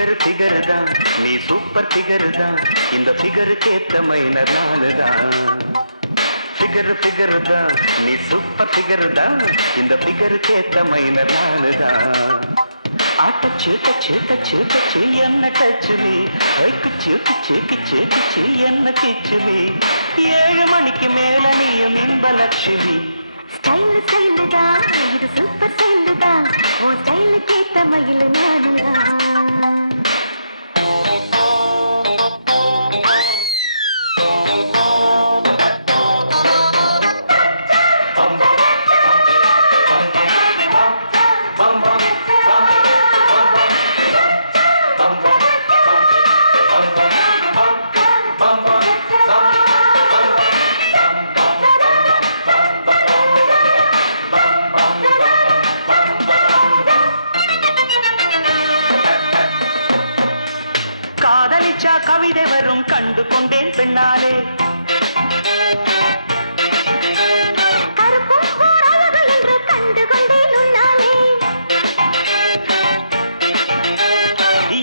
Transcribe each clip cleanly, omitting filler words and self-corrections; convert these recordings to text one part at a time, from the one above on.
figure figure தான் நீ super figure தான் இந்த ஃபிகருக்கு ஏத்த மைனர் நானு தான் ஃபிகர் ஃபிகர் தான் நீ சூப்பர் ஃபிகர் தான் இந்த ஃபிகருக்கு ஏத்த மைனர் நானு தான் ஆட்ட சேட்ட சேட்ட சேட்ட செய்யன்ன டச்சு நீ வைக்கு சேக்கு சேக்கு சேக்கு செய்யன்ன கிச்சு நீ 7 மணிக்கு மேல நீயும் இன்பலட்சுமி ஸ்டைல் ஸ்டைல் தான் இது சூப்பர் ஸ்டைல் தான் ஓ ஸ்டைலுக்கு ஏத்த மயில் நானு தான் கவிதை வரும் கண்டு கொண்டேன் பெண்ணாலே கருப்பும் ஓர் அழகு என்று கண்டு கொண்டேன் உன்னாலே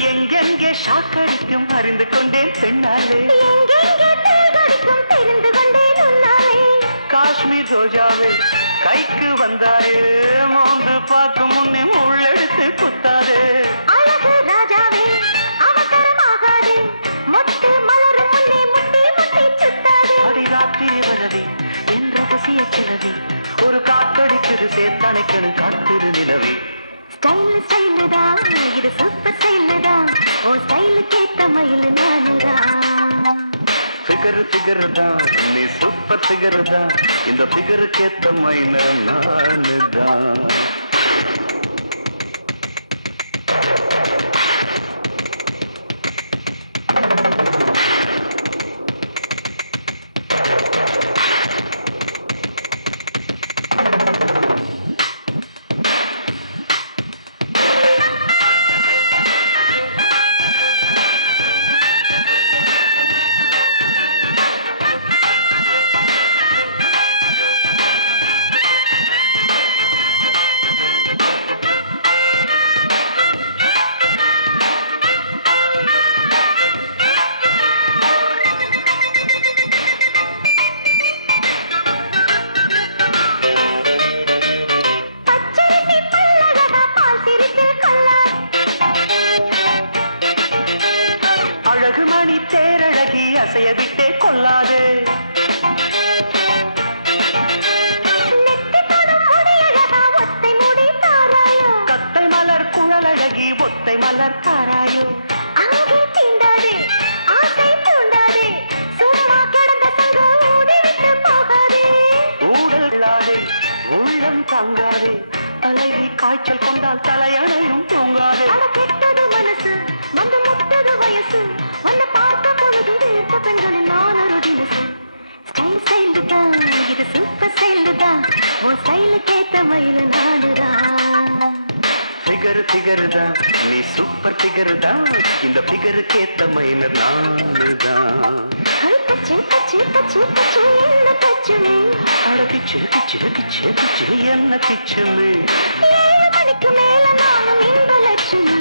எங்கெங்கே ஷாக்கடிக்கும் அறிந்து கொண்டேன் பெண்ணாலே எங்கெங்கே தேகடிக்கும் தெரிந்து கொண்டேன் உன்னாலே காஷ்மீர் ரோஜாவே கைக்கு வந்தாரே மோந்து பார்க்கும் முன்னே முள்ளெடுத்து குத்தாதே அழகு ராஜாவே அவசரமாகாதே மொட்டு மலரும் முன்னே முட்டி முட்டி சுத்தாதே அடிராத்திரி வரதி என்ற ரசிய கிழவி ஒரு காத்தடிக்குது சேர்த்தணைக்கணு காத்திரு நிலவி ஸ்டைல் ஸ்டைல் தான் இது சூப்பர் ஸ்டைல் தான் ஓ ஸ்டைலுக்கு ஏத்த மயில் நானு தான் ஃபிகர் ஃபிகர் தான் நீ சூப்பர் ஃபிகர் தான் இந்த ஃபிகருக்கு ஏத்த மைனர் நானு தான் அசைய விட்டே கொள்ளாதே கத்தல் மலர் குழலழகி ஒத்தை மலர் தாராயோ அங்கே தீண்டாதே ஆசை தூண்டாதே சும்மா கிடந்த சங்க ஊதிவிட்டு போகாதே ஊடலாதே உள்ளம் தாங்காதே தலைவி காய்ச்சல் கொண்டால் தலையணையும் தூங்காதே அட கெட்டது மனசு வந்து முட்டது வயசு உன்னை பார்த்த பொழுது வீட்ட பெண்களில் நான் ஒரு தினசு ஸ்டைல் ஸ்டைல் தான் இது சூப்பர் ஸ்டைல் தான் உன் ஸ்டைலுக்கு ஏத்த மயில் நானு தான் ஃபிகர் ஃபிகர் தான் நீ சூப்பர் ஃபிகர் தான் இந்த ஃபிகருக்கு ஏத்த மயில் நானு தான் கச்சு கச்சு கச்சு கச்சு என்ன கச்சுமே அழகு செருக்கு செருக்கு செருக்கு செரு என்ன கிச்சமே 7 மணிக்கு மேல நானும் இன்பலட்சுமி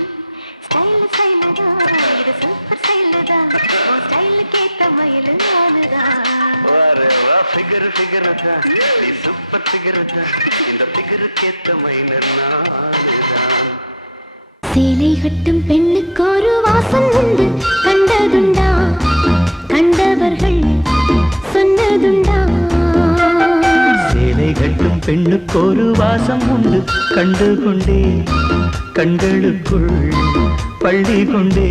ஸ்டைல் ஸ்டைல் தான் இது சூப்பர் ஸ்டைல் தான் உன் ஸ்டைலுக்கு ஏத்த மயில் நானு தான் வாரே வா ஃபிகர் ஃபிகர் தான் நீ சூப்பர் ஃபிகர் தான் இந்த ஃபிகருக்கு ஏத்த மயில் நானு தான் சேலை கட்டும் பெண்ணுக்கு ஒரு வாசம் உண்டு கண்டதுண்டா கண்டவர்கள் சொன்னதுண்டா சேலை கட்டும் பெண்ணுக்கு ஒரு வாசம் உண்டு கண்டு கொண்டே கண்களுக்குள் பள்ளி கொண்டே